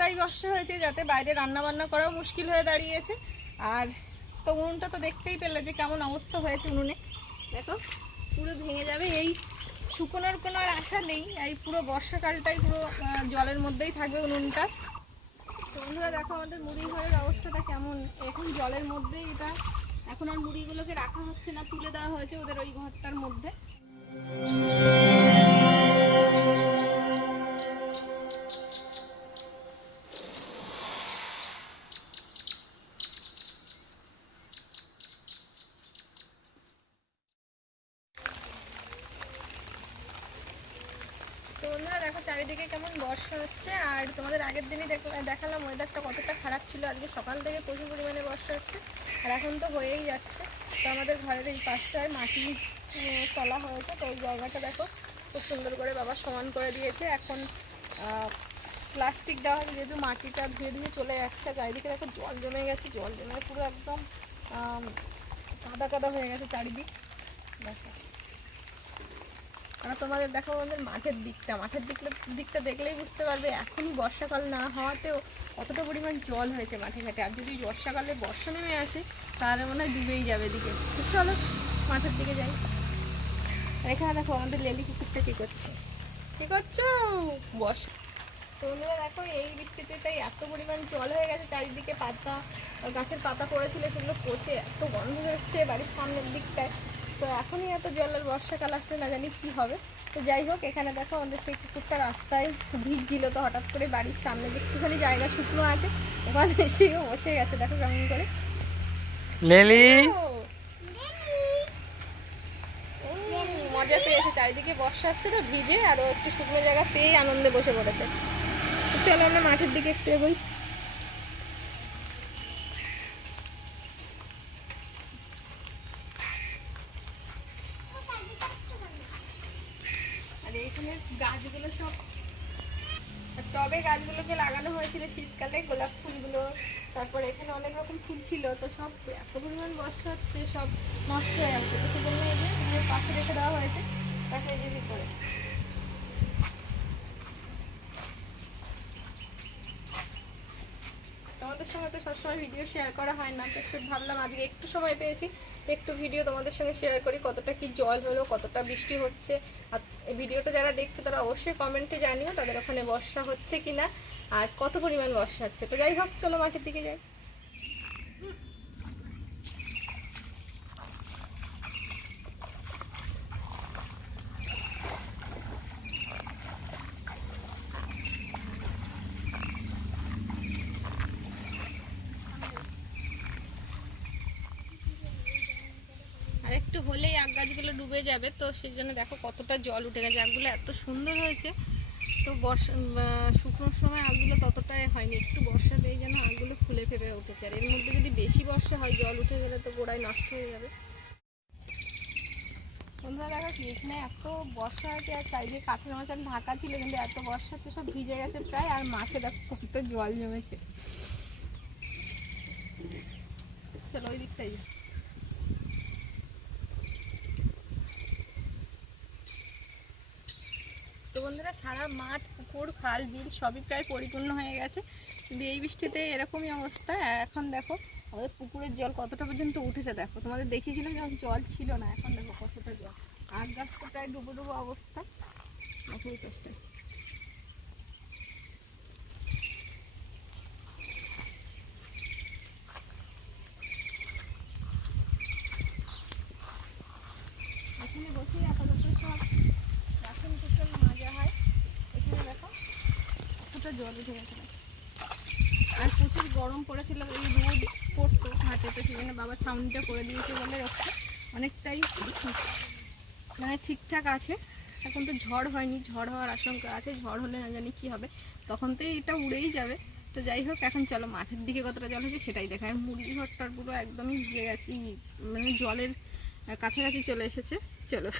এতটাই বর্ষা হয়েছে যাতে বাইরে রান্না বান্না করাও মুশকিল হয়ে দাঁড়িয়েছে। আর তো উনুনটা তো দেখতেই পেলে যে কেমন অবস্থা হয়েছে উনুনে। দেখো, পুরো ভেঙে যাবে। এই শুকনোর কোনো আর আশা নেই। এই পুরো বর্ষাকালটাই পুরো জলের মধ্যেই থাকবে উনুনটা। বন্ধুরা, দেখো আমাদের মুড়ি ঘরের অবস্থাটা কেমন। এখন জলের মধ্যেই এটা, এখন আর মুড়িগুলোকে রাখা হচ্ছে না, তুলে দেওয়া হয়েছে ওদের ওই ঘরটার মধ্যে। বন্ধুরা, দেখো চারিদিকে কেমন বর্ষা হচ্ছে, আর তোমাদের আগের দিনই দেখ- দেখালাম ওয়েদারটা কতটা খারাপ ছিল। আজকে সকাল থেকে প্রচুর পরিমাণে বর্ষা হচ্ছে, আর এখন তো হয়েই যাচ্ছে। তো আমাদের ঘরের এই পাশটায় মাটি তলা হয়েছে, তো ওই জায়গাটা দেখো খুব সুন্দর করে বাবা সমান করে দিয়েছে। এখন প্লাস্টিক দেওয়া হয়েছে যেহেতু মাটিটা ধুয়ে ধুয়ে চলে যাচ্ছে চারিদিকে দেখো জল জমে গেছে, জল জমে পুরো একদম কাদা কাদা হয়ে গেছে চারিদিক। দেখো। আর তোমাদের দেখো আমাদের মাঠের দিকটা মাঠের দিকটা দিকটা দেখলেই বুঝতে পারবে এখনই বর্ষাকাল না হওয়াতেও কতটা পরিমাণ জল হয়েছে মাঠে ঘাটে। আর যদি বর্ষাকালে বর্ষা নেমে আসে, তাহলে মনে হয় ডুবেই যাবে এদিকে। তো চলো, মাঠের দিকে যাই। এখানে দেখো আমাদের লেলি কুকুরটা কী করছে? কী করছ? তো বন্ধুরা দেখো, এই বৃষ্টিতে তাই এত পরিমাণ জল হয়ে গেছে, চারিদিকে পাতা, গাছের পাতা পড়েছিল, সেগুলো পচে এত গন্ধ হচ্ছে বাড়ির সামনের দিকটায়। তো এখনই এত জলের বর্ষাকাল আসলে না জানি কি হবে। তো যাই হোক এখানে দেখো আমাদের সেই কুকুরটা রাস্তায় ভিজছিল তো হঠাৎ করে বাড়ির সামনে একটুখানি জায়গা শুকনো আছে ওখানে সেও বসে গেছে দেখো কেমন করে। লেলি! মজা পেয়েছে চারিদিকে বর্ষা হচ্ছে তো ভিজে আরও একটু শুকনো জায়গা পেয়ে আনন্দে বসে পড়েছে। তো চলো আমরা মাঠের দিকে একটু এগোই। আর এইখানে গাছগুলো সব টবে গাছগুলোকে লাগানো হয়েছিল শীতকালে, গোলাপ ফুলগুলো। তারপরে এখানে অনেক রকম ফুল ছিল, তো সব এত পরিমাণ বর্ষা হচ্ছে, সব নষ্ট হয়ে যাচ্ছে। তো সেজন্য এই যে পাশে রেখে দেওয়া হয়েছে, তাকে এই করে। তোমাদের সঙ্গে তো সবসময় ভিডিও শেয়ার করা হয় না, তো ভাবলাম আজকে একটু সময় পেয়েছি, একটু ভিডিও তোমাদের সঙ্গে শেয়ার করি, কতটা কি জল হলো, কতটা বৃষ্টি হচ্ছে, আর ভিডিওটা যারা দেখছ তারা অবশ্যই কমেন্টে জানিও, তাদের ওখানে বর্ষা হচ্ছে কি না আর কত পরিমাণ বর্ষা হচ্ছে। তো যাই হোক, চলো মাঠের দিকে যাই আর একটু হলেই আগ গাছগুলো ডুবে যাবে, তো সেই জন্য দেখো কতটা জল উঠে গেছে। আগগুলো এত সুন্দর হয়েছে, তো বর্ষা শুকনোর সময় আগগুলো ততটাই হয়নি। একটু বর্ষা পেয়ে যেন আগগুলো ফুলে ফেপে উঠেছে। আর এর মধ্যে যদি বেশি বর্ষা হয়, জল উঠে গেলে তো গোড়ায় নষ্ট হয়ে যাবে। বন্ধুরা দেখো কি, এখানে এত বর্ষা হয়েছে, আর চারিদিকে কাঠের মাচান ঢাকা ছিল, কিন্তু এত বর্ষা হচ্ছে, সব ভিজে গেছে প্রায়, আর মাঠে দেখো কত জল জমেছে। চলো ওই দিকটাই যাই। তো বন্ধুরা, সারা মাঠ, পুকুর, খাল, বিল সবই প্রায় পরিপূর্ণ হয়ে গেছে। কিন্তু এই বৃষ্টিতে এরকমই অবস্থা। এখন দেখো, আমাদের পুকুরের জল কতটা পর্যন্ত উঠেছে দেখো। তোমাদের দেখিয়েছিলাম যখন জল ছিল না, এখন দেখো কতটা জল। আট গাছ তো প্রায় ডুবো ডুবো অবস্থা। এই পাশটায়। এখানে সব রাখুন কুসুম মাজা হয় এখানে দেখো কতটা জল উঠে গেছে আর প্রচুর গরম পড়েছিল এই রোদ পড়তো হাটে তো সেখানে বাবা ছাউনিটা করে দিয়েছে বলে রক্ষা অনেকটাই মানে ঠিকঠাক আছে। এখন তো ঝড় হয়নি, ঝড় হওয়ার আশঙ্কা আছে, ঝড় হলে না জানি কি হবে। তখন তো এটা উড়েই যাবে। তো যাই হোক, এখন চলো মাঠের দিকে কতটা জল হয়েছে সেটাই দেখায় মুরগি ঘরটার পুরো একদমই ভিজে গেছি মানে জলের কাছাকাছি চলে এসেছে। চলো।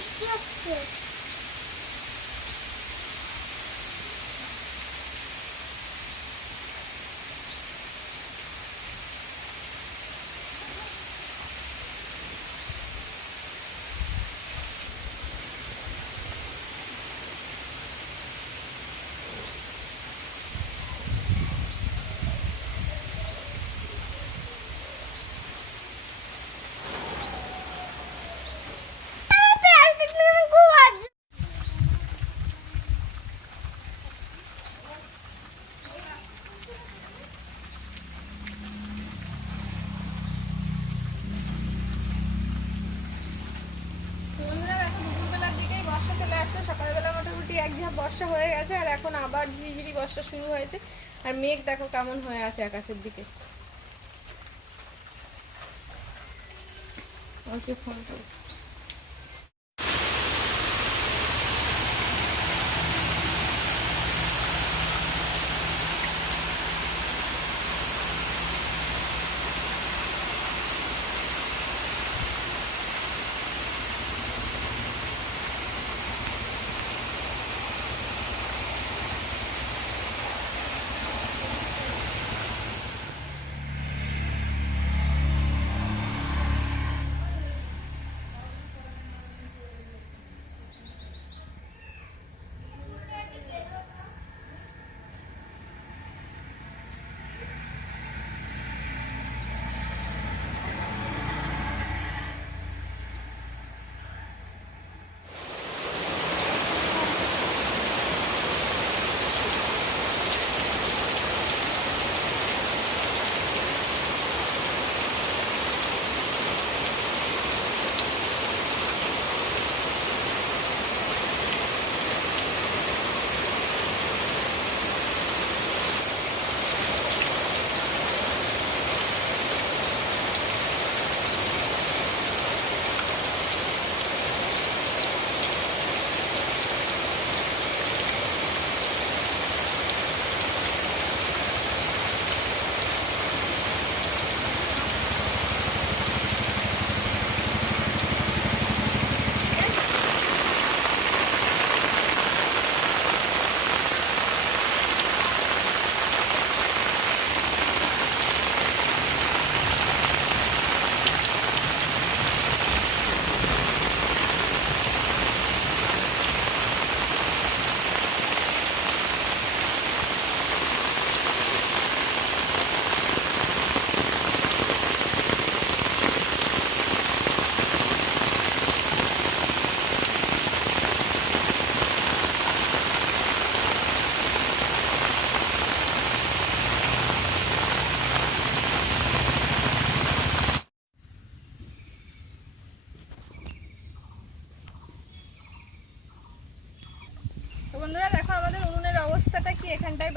степчик. আসলো সকালবেলা মোটামুটি এক ঝাঁপ বর্ষা হয়ে গেছে, আর এখন আবার ঝিরিঝিরি বর্ষা শুরু হয়েছে। আর মেঘ দেখো কেমন হয়ে আছে আকাশের দিকে। ফোন করেছে।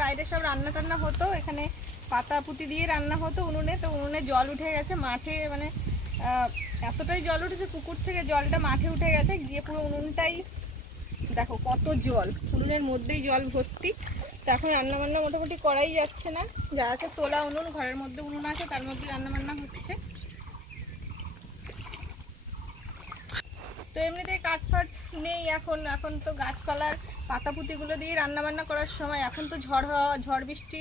বাইরে সব রান্না টান্না হতো, এখানে পাতা পুঁতি দিয়ে রান্না হতো উনুনে, তো উনুনে জল উঠে গেছে, মাঠে মানে এতটাই জল উঠেছে, পুকুর থেকে জলটা মাঠে উঠে গেছে, গিয়ে পুরো উনুনটাই দেখো কত জল, উনুনের মধ্যেই জল ভর্তি, তো এখন রান্না বান্না মোটামুটি করাই যাচ্ছে না, যা আছে তোলা উনুন, ঘরের মধ্যে উনুন আছে, তার মধ্যে রান্না বান্না হচ্ছে। তো এমনিতেই কাঠফাট নেই এখন। এখন তো গাছপালার পাতাপুতিগুলো দিয়ে রান্নাবান্না করার সময়। এখন তো ঝড় হওয়া, ঝড় বৃষ্টি,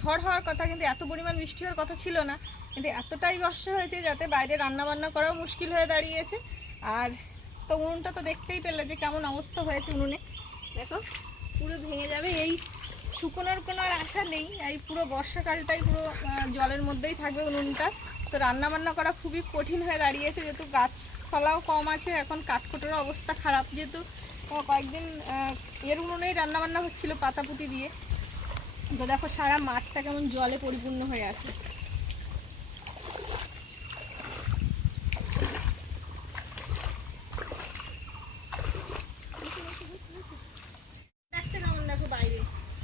ঝড় হওয়ার কথা কিন্তু এত পরিমাণ বৃষ্টি হওয়ার কথা ছিল না। কিন্তু এতটাই বর্ষা হয়েছে যাতে বাইরে রান্নাবান্না করাও মুশকিল হয়ে দাঁড়িয়েছে। আর তো উনুনটা তো দেখতেই পেলে যে কেমন অবস্থা হয়েছে উনুনে। দেখো, পুরো ভেঙে যাবে। এই শুকনোর কোনো আর আশা নেই। এই পুরো বর্ষাকালটাই পুরো জলের মধ্যেই থাকবে উনুনটা। তো রান্নাবান্না করা খুবই কঠিন হয়ে দাঁড়িয়েছে, যেহেতু গাছপালাও কম আছে, এখন কাঠকোটের অবস্থা খারাপ যেহেতু কয়েকদিন এর উনুনেই রান্না বান্না হচ্ছিল পাতাপুতি দিয়ে। তো দেখো সারা মাঠটা কেমন জলে পরিপূর্ণ হয়ে আছে।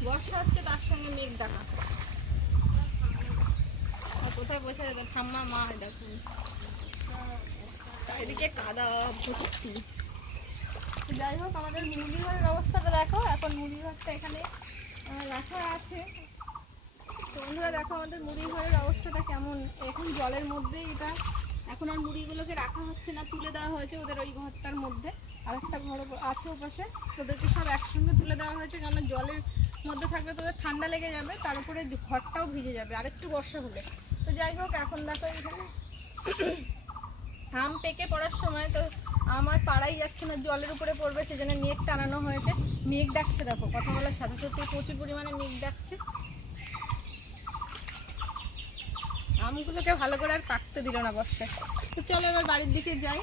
বর্ষা হচ্ছে, তার সঙ্গে মেঘ ডাকা। কোথায় বসে আছে? ঠাম্মা, মা, দেখো। এদিকে কাদা ভর্তি যাই হোক, আমাদের মুরগি ঘরের অবস্থাটা দেখো। এখন মুরগি ঘরটা এখানে রাখা আছে। তো বন্ধুরা, দেখো আমাদের মুড়ি ঘরের অবস্থাটা কেমন। এখন জলের মধ্যেই এটা। এখন আর মুড়িগুলোকে রাখা হচ্ছে না, তুলে দেওয়া হয়েছে ওদের ওই ঘরটার মধ্যে। আরেকটা ঘর আছে ওপাশে, তোদেরকে সব একসঙ্গে তুলে দেওয়া হয়েছে কারণ জলের মধ্যে থাকলে তোদের ঠান্ডা লেগে যাবে, তার উপরে ঘরটাও ভিজে যাবে, আরেকটু বর্ষা হলে। তো যাই হোক, এখন দেখো এখানে আম পেকে পড়ার সময় তো আমার পাড়াই যাচ্ছে না, জলের উপরে পড়বে, সেজন্য মেঘ টানানো হয়েছে। মেঘ ডাকছে দেখো, কথা বলার সাথে সাথে প্রচুর পরিমাণে মেঘ ডাকছে। আমগুলোকে ভালো করে আর পাকতে দিল না বর্ষায়। তো চলো এবার বাড়ির দিকে যাই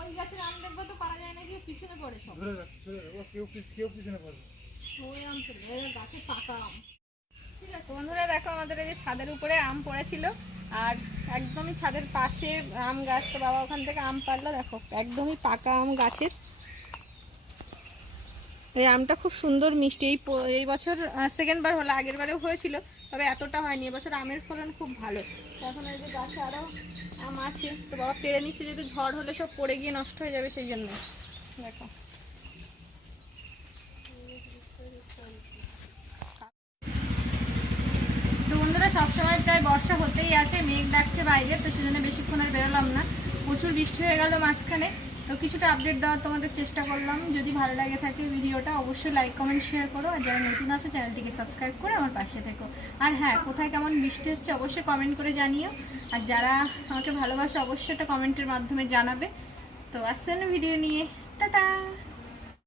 ওই গাছের আম দেখব তো পারা যায় নাকি পিছনে পড়ে সব। ধরে রাখ, ধরে রাখ। ও কেউ কেউ পিছনে পড়বে। ওই আম তো গাছে পাকা আম। ঠিক আছে বন্ধুরা দেখো আমাদের এই যে ছাদের উপরে আম পড়েছিল আর একদমই ছাদের পাশে আম গাছ। তো বাবা ওখান থেকে আম পারল দেখো একদমই পাকা আম গাছের। এই আমটা খুব সুন্দর মিষ্টি। এই এই বছর সেকেন্ড বার হলো আগের বারেও হয়েছিল তবে এতটা হয়নি। এবছর আমের ফলন খুব ভালো। এখন এই যে গাছে আরও আম আছে। তো বাবা পেড়ে নিচ্ছে যেহেতু ঝড় হলে সব পড়ে গিয়ে নষ্ট হয়ে যাবে সেই জন্য। দেখো। তো বন্ধুরা, সবসময় প্রায় বর্ষা হতেই আছে, মেঘ ডাকছে বাইরে, তো সেজন্য বেশিক্ষণ আর বেরোলাম না। প্রচুর বৃষ্টি হয়ে গেল মাঝখানে, তো কিছুটা আপডেট দেওয়ার তোমাদের চেষ্টা করলাম। যদি ভালো লাগে থাকে ভিডিওটা, অবশ্যই লাইক কমেন্ট শেয়ার করো, আর যারা নতুন আছো, চ্যানেলটিকে সাবস্ক্রাইব করে আমার পাশে থেকো। আর হ্যাঁ কোথায় কেমন বৃষ্টি হচ্ছে অবশ্যই কমেন্ট করে জানিও। আর যারা আমাকে ভালোবাসে, অবশ্যই একটা কমেন্টের মাধ্যমে জানাবে। তো আসছে ভিডিও নিয়ে 哒哒。